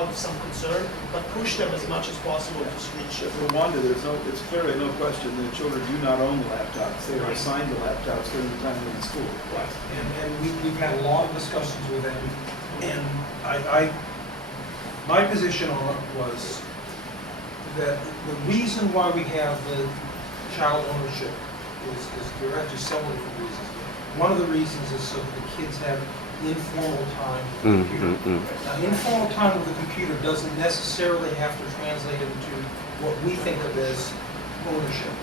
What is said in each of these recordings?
out of some concern, but push them as much as possible to switch. For Wanda, it's clearly no question that children do not own the laptops. They are Right. assigned the laptops during the time they're in school. Right. And we've had a lot of discussions with them, and my position on it was that the reason why we have the child ownership is there are actually several different reasons. One of the reasons is so that the kids have informal time with the computer. Now, informal time with the computer doesn't necessarily have to translate into what we think of as ownership.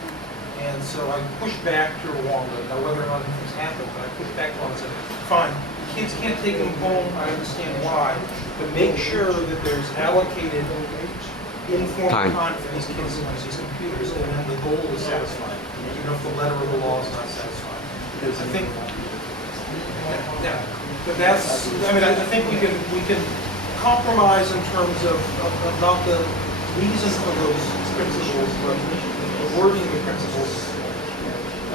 And so I pushed back to Rwanda. Now, whether or not anything's happened, but I pushed back to Rwanda and said, fine, kids can't take them home, I understand why, but make sure that there's allocated informal time for these kids to use these computers, and then the goal is satisfied, even if the letter of the law is not satisfied. Because I think, yeah, but that's, I mean, I think we can compromise in terms of not the reason for those principles, but the wording of the principles.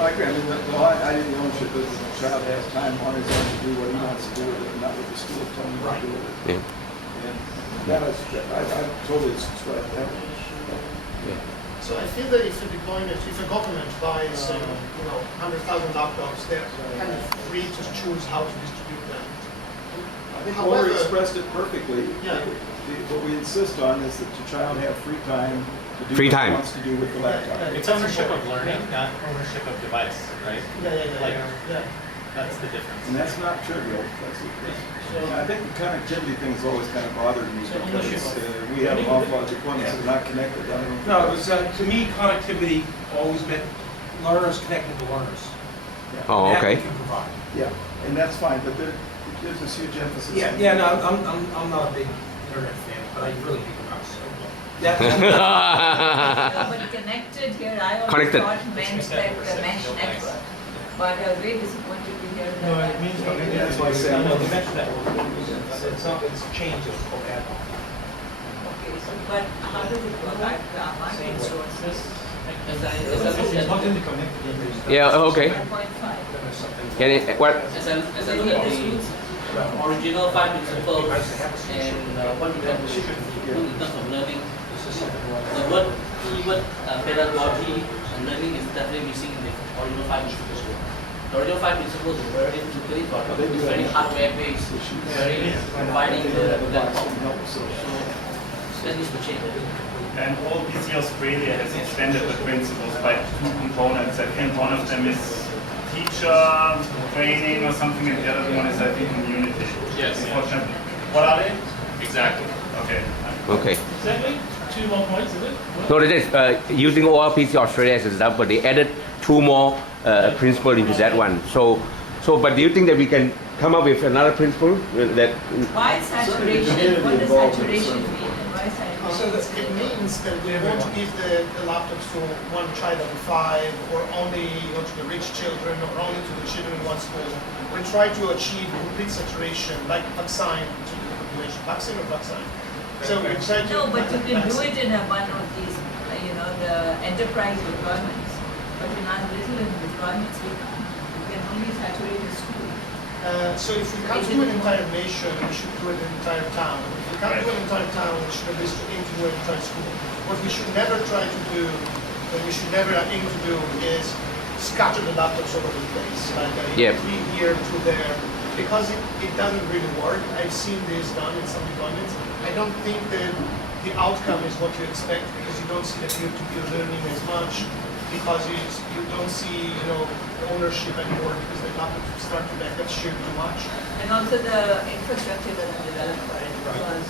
I agree. I mean, the idea of the ownership is that the child has time on his own to do what he wants to do with it, not what the school is telling him to do with it. Yeah. And that is, I totally subscribe to that. So I feel that if a deployment, if a government buys, 100,000 laptops, they're kind of free to choose how to distribute them. I think However- Laura expressed it perfectly. Yeah. What we insist on is that the child have free time to do Free what time. he wants to do with the laptop. It's ownership of learning, not ownership of device, right? Yeah. That's the difference. And that's not trivial. I think the connectivity thing's always kind of bothered me because we have an awful lot of deployments that are not connected. I don't know. No, it was, to me, connectivity always meant learners connected to learners. Oh, That okay. we can provide. Yeah, and that's fine, but there's this huge emphasis. Yeah, no, I'm not a big internet fan, but I really hate the mouse. That, But connected here, I always Connected. thought meant like the mesh network. But I was very disappointed to hear that. no, it means, That's why I say I'm no, not- the mesh network, it's not, it's changed, it's called add-on. Okay, so, but how does it work? My Same way. sources. It's not in the connectivity. Yeah, okay. 1.5. Then there's something. Can it, what? As I look at the original five principles and what you can do in terms of learning, This is something like. the word keyword pedagogy and learning is definitely missing in the original five principles. The original five principles is very literally for it's very hardware based, very providing the laptop. So that needs to change. And all PC Australia has extended the principles by two components. I think one of them is teacher training or something, and the other one is, I think, community. Yes. Unfortunately. What are they? Exactly. Okay. Okay. Exactly. 2 more points, is it? No, that is using ORPC Australia as an example. They added 2 more principles into that one. So, but do you think that we can come up with another principle that? Why saturation? What does saturation mean? And why So saturation? it means that we won't give the laptops to one child out of 5, or only to the rich children, or only to the children in one school. We try to achieve complete saturation, like vaccine to the population. Vaccine or vaccine? So we try to. No, but you can do it in one of these, the enterprise deployments. But in our little deployments, we can't. We can only saturate a school. So if we can't do an entire nation, we should do an entire town. If we can't do an entire town, we should at least aim to do an entire school. What we should never try to do, what we should never aim to do, is scatter the laptops over the place, like Yep. 3 here, 2 there, because it doesn't really work. I've seen this done in some deployments. I don't think that the outcome is what you expect, because you don't see the peer-to-peer learning as much, because you don't see ownership anymore, because the laptops start to get shared too much. And also the infrastructure doesn't develop for it because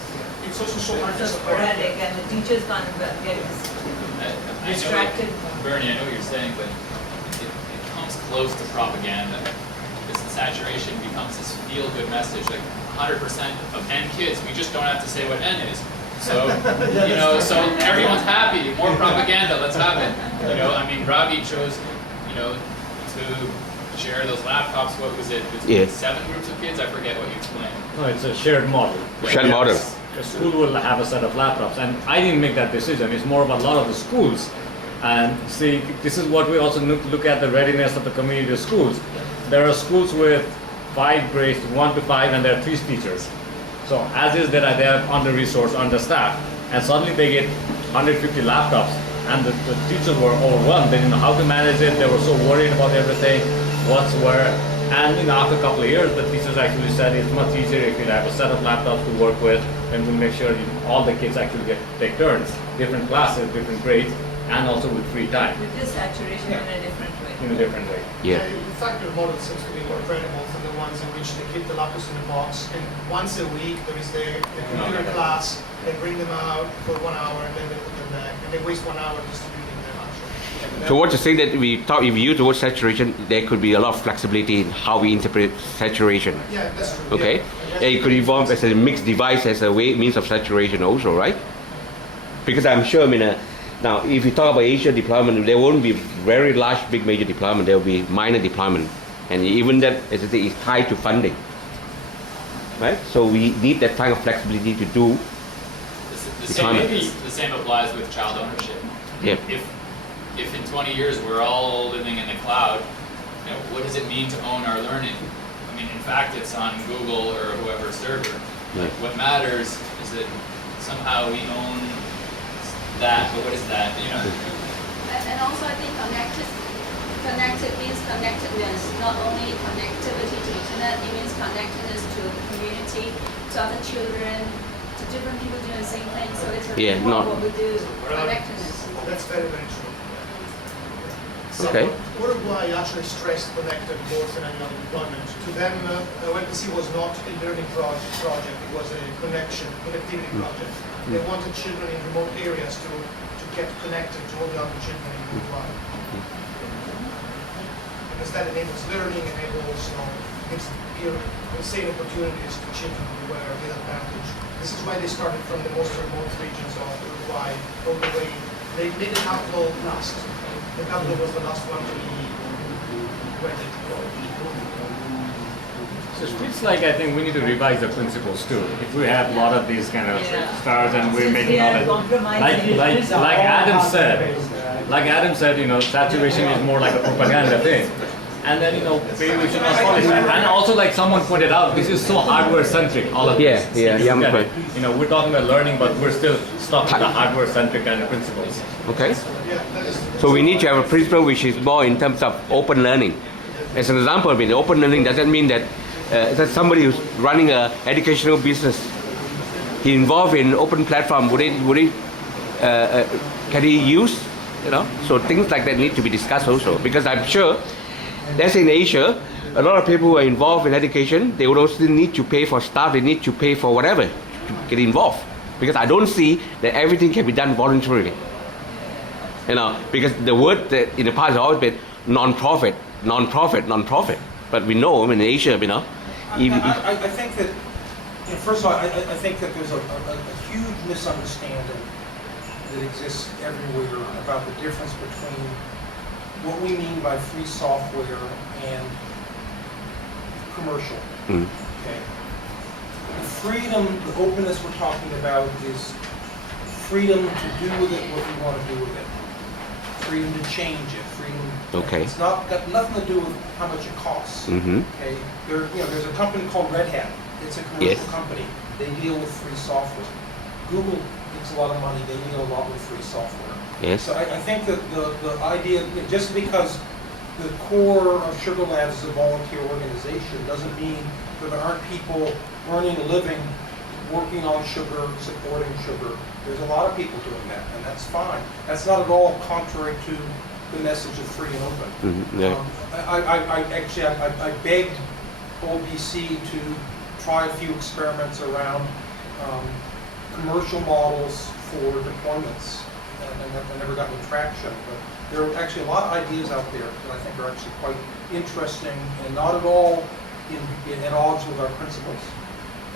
It's also so hard to it's so support. sporadic and the teachers can't get distracted. Bernie, I know what you're saying, but it comes close to propaganda. This saturation becomes this feel-good message, like 100% of N kids, we just don't have to say what N is. So, so everyone's happy, more propaganda, let's have it. I mean, Ravi chose, to share those laptops, what was it? Yeah. 7 groups of kids? I forget what you explained. No, it's a shared model. Shared model. A school will have a set of laptops, and I didn't make that decision. It's more about a lot of the schools. And see, this is what we also look at the readiness of the community schools. There are schools with 5 grades, 1 to 5, and there are 3 teachers. So So as is that they are under-resourced, understaffed, and suddenly they get 150 laptops, and the teachers were overwhelmed. They didn't know how to manage it. They were so worried about everything, what's where. And after a couple of years, the teachers actually said it's much easier if you have a set of laptops to work with, and to make sure all the kids actually take turns, different classes, different grades, and also with free time With this saturation in a different way. in a different way. Yeah. In fact, the model seems to be more credible than the ones in which they keep the laptops in the box, and once a week there is the computer class, they bring them out for 1 hour and then they put them back, and they waste 1 hour distributing them actually. So what you're saying that if we use the word saturation, there could be a lot of flexibility in how we interpret saturation. Yeah, that's true. Okay, Yeah. it could evolve as a mixed device as a means of saturation also, right? Because I'm sure, now if you talk about Asia deployment, there won't be very large, big major deployment. There will be minor deployment, and even that, as I say, is tied to funding, right? So we need that kind of flexibility to do. Deployment. The same applies with child ownership. Yep. If in 20 years we're all living in the cloud, what does it mean to own our learning? I mean, in fact, it's on Google or whoever's server. Right. What matters is that somehow we own that, but what is that? And also I think connected means connectedness, not only connectivity to internet, it means connectedness to the community, to other children, to different people doing the same thing. So it's Yeah, more not- what we do, connectedness. That's very, very true. Okay. Uruguay actually stressed connected more than any other deployment. To them, ONPC was not a learning project, it was a connectivity project. They wanted children in remote areas to get connected to all the other children in Uruguay. Because that enables learning, enables, gives the same opportunities to children everywhere with advantage. This is why they started from the most remote regions of Uruguay all the way. They made the capital last. The capital was the last one to be where they deployed. So it's like, I think we need to revise the principles too. If we have a lot of these kind of stars and we're Since making they all are it, compromising. like Adam said, saturation is more like a propaganda thing. And then, maybe we should not polish that. And also, like someone pointed out, this is so hardware-centric, all of this. Yeah, If you look at right. it, we're talking about learning, but we're still stuck with the hardware-centric kind of principles. Okay. So we need to have a principle which is more in terms of open learning. As an example, open learning doesn't mean that somebody who's running an educational business, he involved in open platform, can he use? So things like that need to be discussed also, because I'm sure that's in Asia, a lot of people who are involved in education, they would also need to pay for staff, they need to pay for whatever to get involved. Because I don't see that everything can be done voluntarily. Because the word that in the past has always been non-profit. But we know in Asia, I think that, first of all, I think that there's a huge misunderstanding that exists everywhere about the difference between what we mean by free software and commercial. Mm. Okay. The freedom, the openness we're talking about is freedom to do with it what we want to do with it. Freedom to change it. Freedom. Okay. It's got nothing to do with how much it costs. Mm-hmm. Okay. There's a company called Red Hat. It's a commercial Yes. company. They deal with free software. Google makes a lot of money. They deal a lot with free software. Yes. So I think that the idea, just because the core of Sugar Labs is a volunteer organization doesn't mean that there aren't people earning a living, working on sugar, supporting sugar. There's a lot of people doing that, and that's fine. That's not at all contrary to the message of free and open. Mm-hmm. Yeah. I begged OBC to try a few experiments around commercial models for deployments. And I never got any traction, but there are actually a lot of ideas out there that I think are actually quite interesting and not at all at odds with our principles.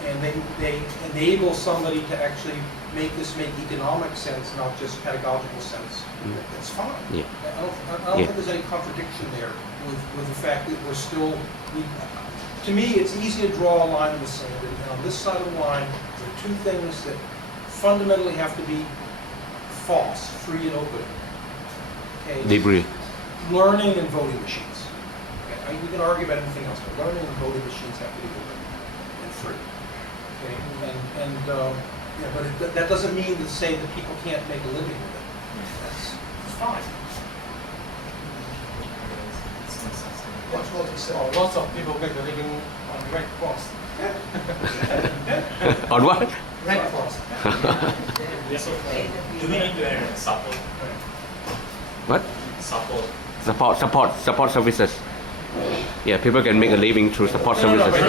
And they enable somebody to actually make this make economic sense, not just pedagogical sense. It's fine. Yeah. I don't think there's any contradiction there with the fact that we're still, to me, it's easy to draw a line in the sand. And on this side of the line, there are two things that fundamentally have to be false, free and open. Okay? Libre. Learning and voting machines. Okay? We can argue about anything else, but learning and voting machines have to be open and free. Okay? Yeah, but that doesn't mean to say that people can't make a living with it. That's fine. What's Walter said? Oh, lots of people make a living on rent cost. On what? Rent cost. Yes, so do we need to add support? What? Support. Support services. Yeah, people can make a living through support No, services.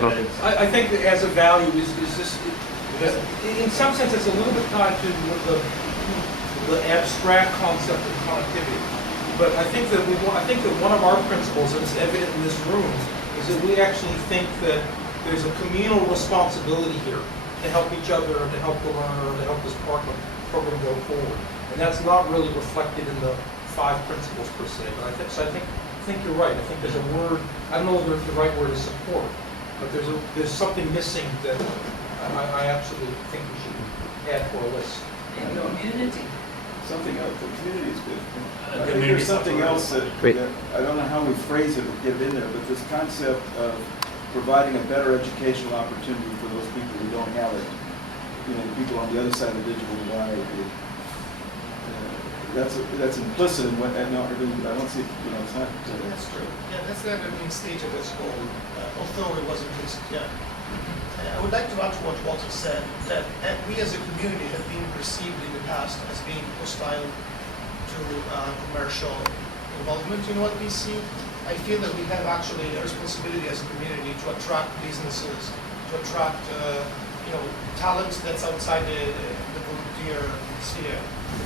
but I think that as a value is this, in some sense, it's a little bit tied to the abstract concept of connectivity. But I think that one of our principles, and it's evident in this room, is that we actually think that there's a communal responsibility here to help each other, to help the learner, to help this program go forward. And that's not really reflected in the 5 principles per se. But I think you're right. I think there's a word, I don't know if the right word is support, but there's something missing that I absolutely think we should add to our list. And community. Something else, the community is good. I think Community there's something support. else that, Wait. that, I don't know how we phrase it or get it in there, but this concept of providing a better educational opportunity for those people who don't have it. You know, people on the other side of the digital divide. That's implicit in what Ed Naughton doing, but I don't see, you know, it's not. That's true. Yeah, that's the main stage of this whole, although it wasn't listed yet. I would like to add to what Walter said, that we as a community have been perceived in the past as being hostile to commercial involvement in what we see. I feel that we have actually a responsibility as a community to attract businesses, to attract talent that's outside the volunteer sphere.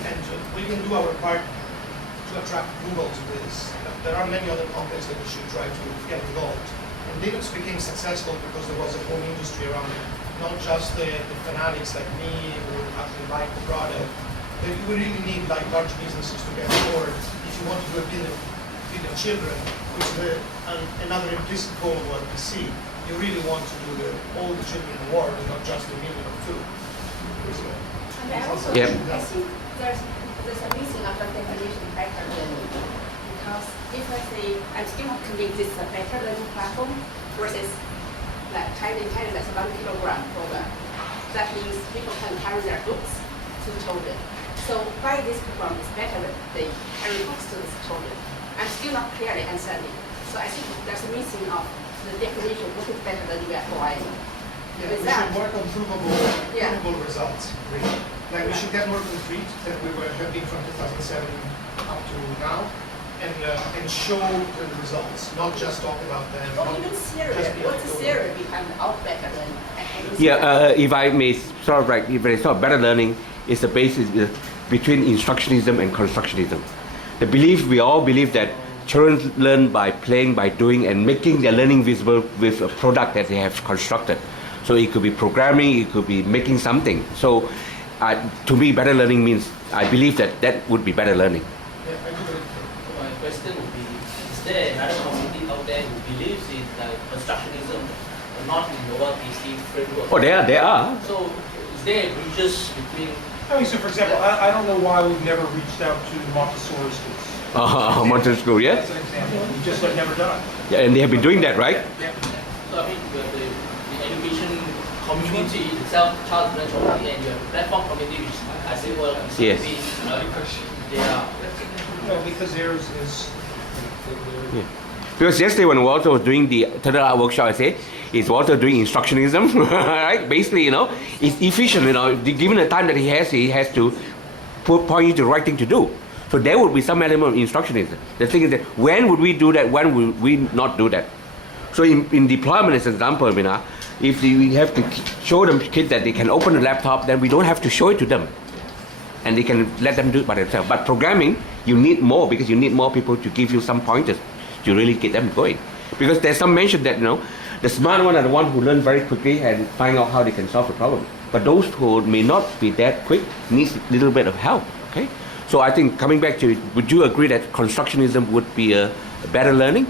And we can do our part to attract Google to this. There are many other companies that we should try to get involved. And Linux became successful because there was a whole industry around it, not just the fanatics like me who actually like the product. We really need like large businesses to get on board if you want to do a billion children, which is another implicit goal of what we see. You really want to do all the children in the world and not just a million or 2. And I also Yeah. I think there's a missing of the definition better learning. Because if I say I'm still not convinced this is a better learning platform versus like China that's a 1 kilogram program. That means people can carry their books to children. So why this program is better than they carry books to the children? I'm still not clearly understanding. So I think there's a missing of the definition of what is better learning we are providing. Yeah, we should work on provable results, really. Like we should get more concrete than we have been from 2007 up to now, and show the results, not just talk about them. Or not even just theory. be What's the anecdotal. theory behind our better learning? If I may sort of like, if I sort of better learning is the basis between instructionism and constructionism. The belief, we all believe that children learn by playing, by doing, and making their learning visible with a product that they have constructed. So it could be programming, it could be making something. So to me, better learning means, I believe that would be better learning. Yeah, I do believe so. My question would be, is there another community out there who believes in like constructionism, but not in the ORPC framework? Oh, there are. So is there bridges between? I mean, so for example, I don't know why we've never reached out to the Montessori schools. Mountain School, yeah? That's an example. We just have never done it. Yeah, and they have been doing that, right? So I mean, the education community itself, child development community, and you have platform community, which I say, well, is Yes. they are. No, because theirs is. Yeah. Because yesterday when Walter was doing the Turtle Art workshop, I said, is Walter doing instructionism, right? Basically, it's efficient, given the time that he has to point you to the right thing to do. So there would be some element of instructionism. The thing is that when would we do that, when would we not do that? So in deployment, as an example, if we have to show them kids that they can open the laptop, then we don't have to show it to them. And they can let them do it by themselves. But programming, you need more because you need more people to give you some pointers to really get them going. Because there's some mention that, the smart one are the ones who learn very quickly and find out how they can solve the problem. But those who may not be that quick needs a little bit of help, okay? So I think coming back to it, would you agree that constructionism would be a better learning?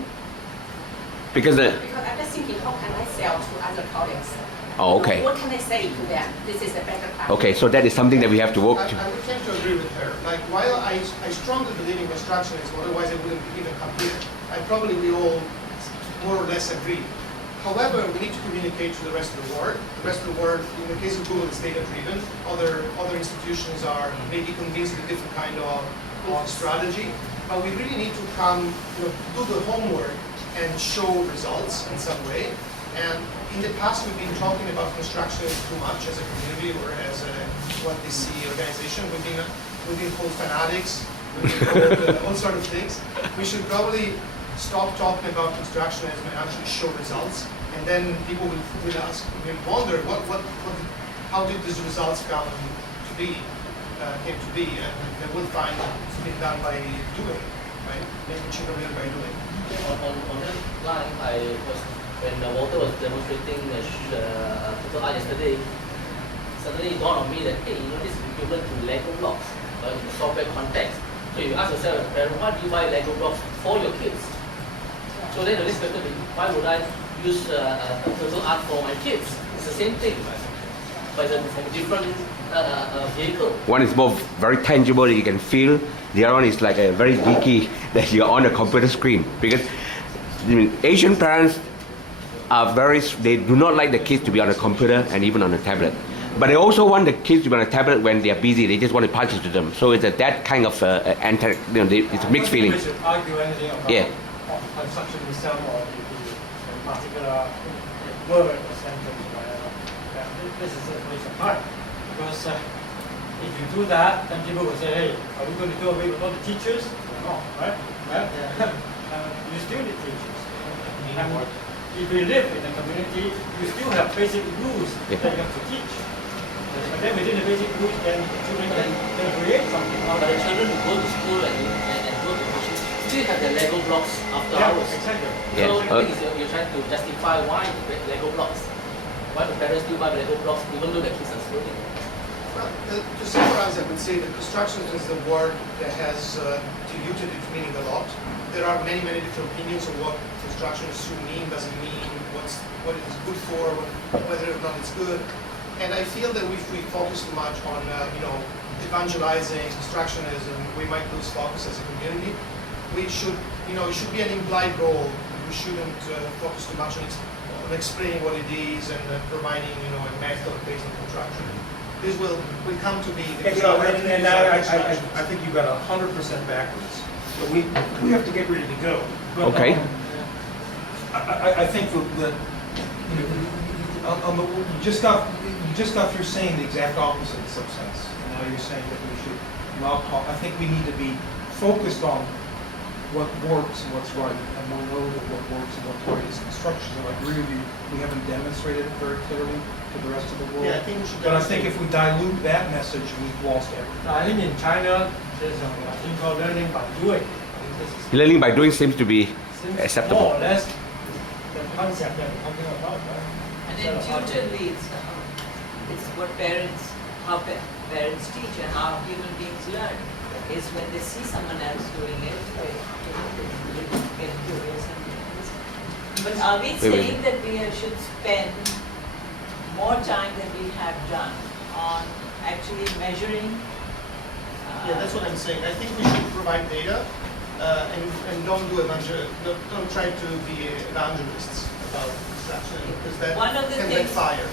Because I'm just thinking, how can I sell to other colleagues? Oh, okay. What can I say to them? This is a better platform. Okay, so that is something that we have to work to. I would tend to agree with her. Like, while I strongly believe in constructionism, otherwise I wouldn't even come here. I probably we all more or less agree. However, we need to communicate to the rest of the world. The rest of the world, in the case of Google, it's data-driven. Other institutions are maybe convinced with a different kind of strategy. But we really need to come, do the homework and show results in some way. And in the past, we've been talking about construction too much as a community or as a what they see organization. We've been called fanatics. We've been called all sort of things. We should probably stop talking about construction as we actually show results, and then people will ask, will wonder how did these results came to be, and they will find it's been done by doing, right? Making children learn by doing. On that line, when Walter was demonstrating digital art yesterday, suddenly it dawned on me that, hey, this is equivalent to Lego blocks in the software context. So you ask yourself as a parent, why do you buy Lego blocks for your kids? So then the next question is, why would I use digital art for my kids? It's the same thing, but it's from a different vehicle. One is more very tangible, you can feel. The other one is like a very geeky that you're on a computer screen. Because Asian parents are they do not like the kids to be on a computer and even on a tablet. But they also want the kids to be on a tablet when they are busy. They just want to punch it to them. So it's that kind of it's a mixed feeling. We should argue anything about Yeah. construction itself or the particular word or sentence or whatever. This is a waste of time. Because if you do that, then people will say, hey, are we going to do away with all the teachers? No, right? You still need teachers. And if we live in a community, you still have basic rules that you have to teach. But then within the basic rules, then children can create something. But the children who go to school and go to teaching still have the Lego blocks after hours. Exactly. So the thing is, you're trying to justify why the Lego blocks. Why the parents still buy Lego blocks even though the kids are schooling. Well, to summarize, I would say that construction is the word that has diluted its meaning a lot. There are many different opinions of what construction should mean, doesn't mean, what it is good for, whether or not it's good. And I feel that if we focus too much on evangelizing constructionism, we might lose focus as a community. We should, it should be an implied role. We shouldn't focus too much on explaining what it is and providing, a method based on construction. This will come to be. And I think you got 100% backwards. So we have to get ready to go. But, Okay. I think that you just got through saying the exact opposite in some sense. And now you're saying that we should not talk. I think we need to be focused on what works and what's right, and we'll know that what works and what's right is construction. And I agree with you. We haven't demonstrated it very clearly to the rest of the world. Yeah, I think we should. But I think if we dilute that message, we've lost everything. I think in China, there's a thing called learning by doing. Learning by doing seems to be Seems acceptable. more or less the concept that we're talking about, right? And intuitively, it's what how parents teach and how human beings learn, is when they see someone else doing it, they get curious and listen. But are we saying that we should spend more time than we have done on actually measuring? Yeah, that's what I'm saying. I think we should provide data and don't try to be evangelists about construction because that One of the can things- backfire.